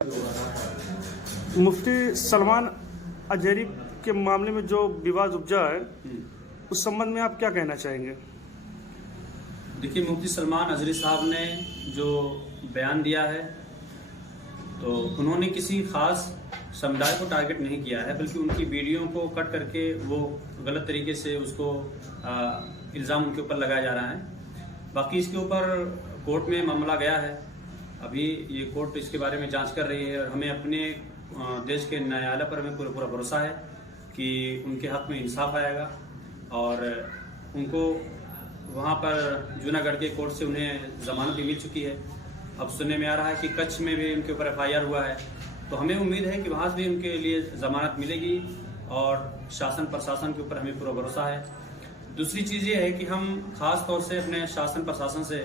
मुफ्ती सलमान अजहरी के मामले में जो विवाद उपजा है उस संबंध में आप क्या कहना चाहेंगे? देखिए, मुफ्ती सलमान अजहरी साहब ने जो बयान दिया है तो उन्होंने किसी खास समुदाय को टारगेट नहीं किया है, बल्कि उनकी वीडियो को कट करके वो गलत तरीके से उसको इल्ज़ाम उनके ऊपर लगाया जा रहा है। बाकी इसके ऊपर कोर्ट में मामला गया है, अभी ये कोर्ट इसके बारे में जांच कर रही है और हमें अपने देश के न्यायालय पर हमें पूरा भरोसा है कि उनके हक में इंसाफ आएगा और उनको वहाँ पर जूनागढ़ के कोर्ट से उन्हें जमानत भी मिल चुकी है। अब सुनने में आ रहा है कि कच्छ में भी उनके ऊपर FIR हुआ है, तो हमें उम्मीद है कि वहाँ से भी उनके लिए जमानत मिलेगी और शासन प्रशासन के ऊपर हमें पूरा भरोसा है। दूसरी चीज़ ये है कि हम खास तौर से अपने शासन प्रशासन से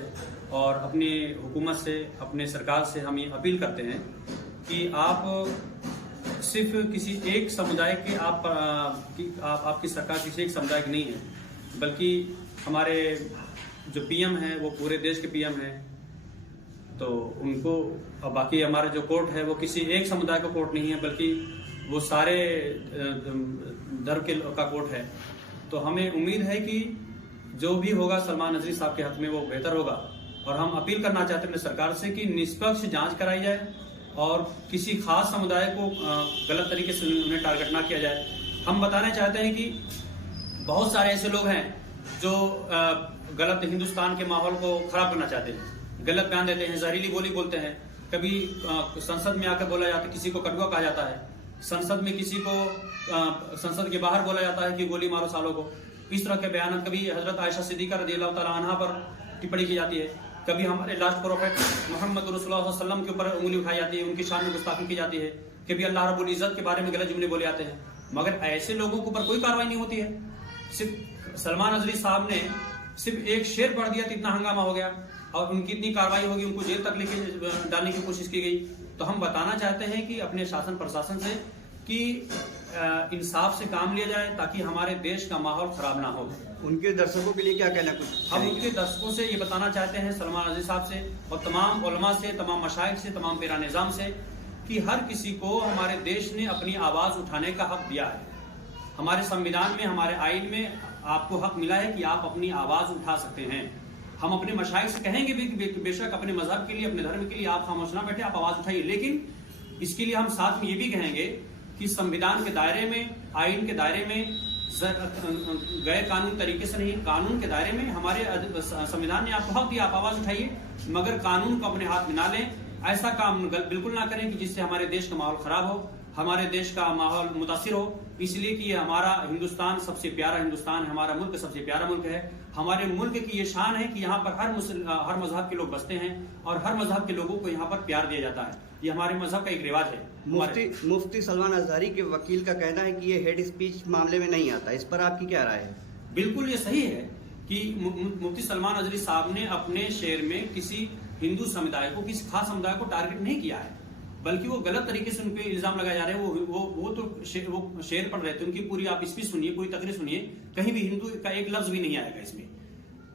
और अपनी हुकूमत से, अपने सरकार से हम ये अपील करते हैं कि आप सिर्फ किसी एक समुदाय के आपकी सरकार किसी एक समुदाय की नहीं है, बल्कि हमारे जो PM हैं वो पूरे देश के PM हैं, तो उनको और बाकी हमारा जो कोर्ट है वो किसी एक समुदाय का कोर्ट नहीं है, बल्कि वो सारे धर्म का कोर्ट है। तो हमें उम्मीद है कि जो भी होगा सलमान अजहरी साहब के हक में वो बेहतर होगा और हम अपील करना चाहते हैं अपने सरकार से कि निष्पक्ष जांच कराई जाए और किसी खास समुदाय को गलत तरीके से उन्हें टारगेट ना किया जाए। हम बताना चाहते हैं कि बहुत सारे ऐसे लोग हैं जो गलत हिंदुस्तान के माहौल को खराब करना चाहते हैं, गलत बयान देते हैं, जहरीली बोली बोलते हैं। कभी संसद में आकर बोला जाता है, किसी को कटुआ कहा जाता है, संसद में किसी को संसद के बाहर बोला जाता है कि गोली मारो सालों को। इस तरह के बयान कभी हजरत आयशा सिद्दीका रज़ियल्लाहु तआला अन्हा पर टिप्पणी की जाती है, कभी हमारे लास्ट प्रोफेट मोहम्मद रसूलुल्लाह सल्लल्लाहु अलैहि वसल्लम के ऊपर उंगली उठाई जाती है, उनकी शान में गुस्ताखी की जाती है, कभी अल्लाह रब्बुल इज्जत के बारे में गलत जुमले बोले जाते हैं, मगर ऐसे लोगों के ऊपर कोई कार्रवाई नहीं होती है। सिर्फ सलमान अजहरी साहब ने सिर्फ एक शेर पढ़ दिया तो इतना हंगामा हो गया और उनकी इतनी कार्रवाई होगी, उनको जेल तक लेके डालने की कोशिश की गई। तो हम बताना चाहते हैं कि अपने शासन प्रशासन से कि इंसाफ से काम लिया जाए ताकि हमारे देश का माहौल खराब ना हो। उनके दर्शकों के लिए क्या कहना कुछ? हम उनके दर्शकों से ये बताना चाहते हैं, सलमान अजहरी साहब से और तमाम उलमा से, तमाम मशाइख से, तमाम पीरा निज़ाम से, कि हर किसी को हमारे देश ने अपनी आवाज उठाने का हक दिया है। हमारे संविधान में, हमारे आइन में आपको हक मिला है कि आप अपनी आवाज उठा सकते हैं। हम अपने मशाइख से कहेंगे भी कि बेशक अपने मजहब के लिए, अपने धर्म के लिए आप खामोश ना बैठे, आप आवाज उठाइए, लेकिन इसके लिए हम साथ में ये भी कहेंगे कि संविधान के दायरे में, आइन के दायरे में, गैर कानूनी तरीके से नहीं, कानून के दायरे में हमारे संविधान ने आपको हक दिया, आप आवाज उठाइए, मगर कानून को अपने हाथ में ना लें। ऐसा काम बिल्कुल ना करें कि जिससे हमारे देश का माहौल खराब हो, हमारे देश का माहौल मुतासिर हो। इसलिए कि हमारा हिंदुस्तान सबसे प्यारा हिंदुस्तान है, हमारा मुल्क सबसे प्यारा मुल्क है। हमारे मुल्क की ये शान है कि यहाँ पर हर मजहब के लोग बसते हैं और हर मजहब के लोगों को यहाँ पर प्यार दिया जाता है। ये हमारे मजहब का एक रिवाज है। मुफ्ती सलमान अजहरी के वकील का कहना है कि ये हेड स्पीच मामले में नहीं आता, इस पर आपकी क्या राय है? बिल्कुल ये सही है कि मुफ्ती सलमान अजहरी साहब ने अपने शेर में किसी हिंदू समुदाय को, किसी खास समुदाय को टारगेट नहीं किया है, बल्कि वो गलत तरीके से उन पे इल्जाम लगाए जा रहे हैं। वो तो शेर पढ़ रहे थे, उनकी पूरी आप स्पीच सुनिए, पूरी तकरीर सुनिए, कहीं भी हिंदू का एक लफ्ज भी नहीं आएगा इसमें,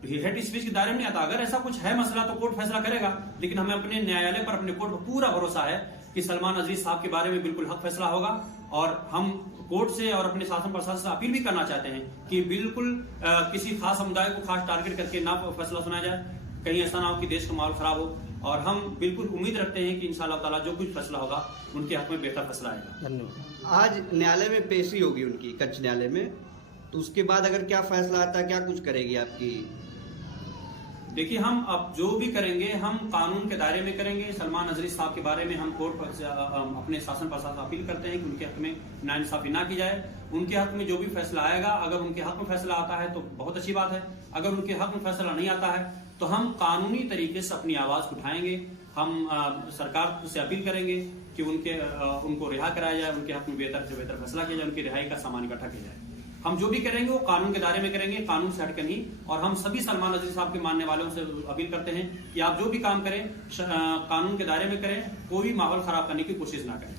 हेड स्पीच के दायरे में नहीं आता। अगर ऐसा कुछ है मसला तो कोर्ट फैसला करेगा, लेकिन हमें अपने न्यायालय पर, अपने कोर्ट पर पूरा भरोसा है कि सलमान अजहरी साहब के बारे में बिल्कुल हक फैसला होगा। और हम कोर्ट से और अपने शासन प्रशासन से अपील भी करना चाहते हैं कि बिल्कुल किसी खास समुदाय को खास टारगेट करके ना फैसला सुनाया जाए, कहीं ऐसा ना हो कि देश का माहौल खराब हो। और हम बिल्कुल उम्मीद रखते हैं कि इंशाअल्लाह ताला जो कुछ फैसला होगा उनके हक में बेहतर फैसला आएगा। धन्यवाद। आज न्यायालय में पेशी होगी उनकी, कच्छ न्यायालय में, तो उसके बाद अगर क्या फैसला आता है, क्या कुछ करेगी आपकी? देखिए, हम अब जो भी करेंगे हम कानून के दायरे में करेंगे। सलमान अजहरी साहब के बारे में हम कोर्ट पर अपने शासन प्रशासन से अपील करते हैं कि उनके हक में नाइंसाफी ना की जाए। उनके हक में जो भी फैसला आएगा, अगर उनके हक में फैसला आता है तो बहुत अच्छी बात है, अगर उनके हक में फैसला नहीं आता है तो हम कानूनी तरीके से अपनी आवाज उठाएंगे। हम सरकार से अपील करेंगे कि उनको रिहा कराया जाए, उनके हक में बेहतर से बेहतर फैसला किया जाए, उनकी रिहाई का सामान इकट्ठा किया जाए। हम जो भी करेंगे वो कानून के दायरे में करेंगे, कानून से हटकर नहीं। और हम सभी सलमान अजहरी साहब के मानने वालों से अपील करते हैं कि आप जो भी काम करें कानून के दायरे में करें, कोई माहौल खराब करने की कोशिश ना करें।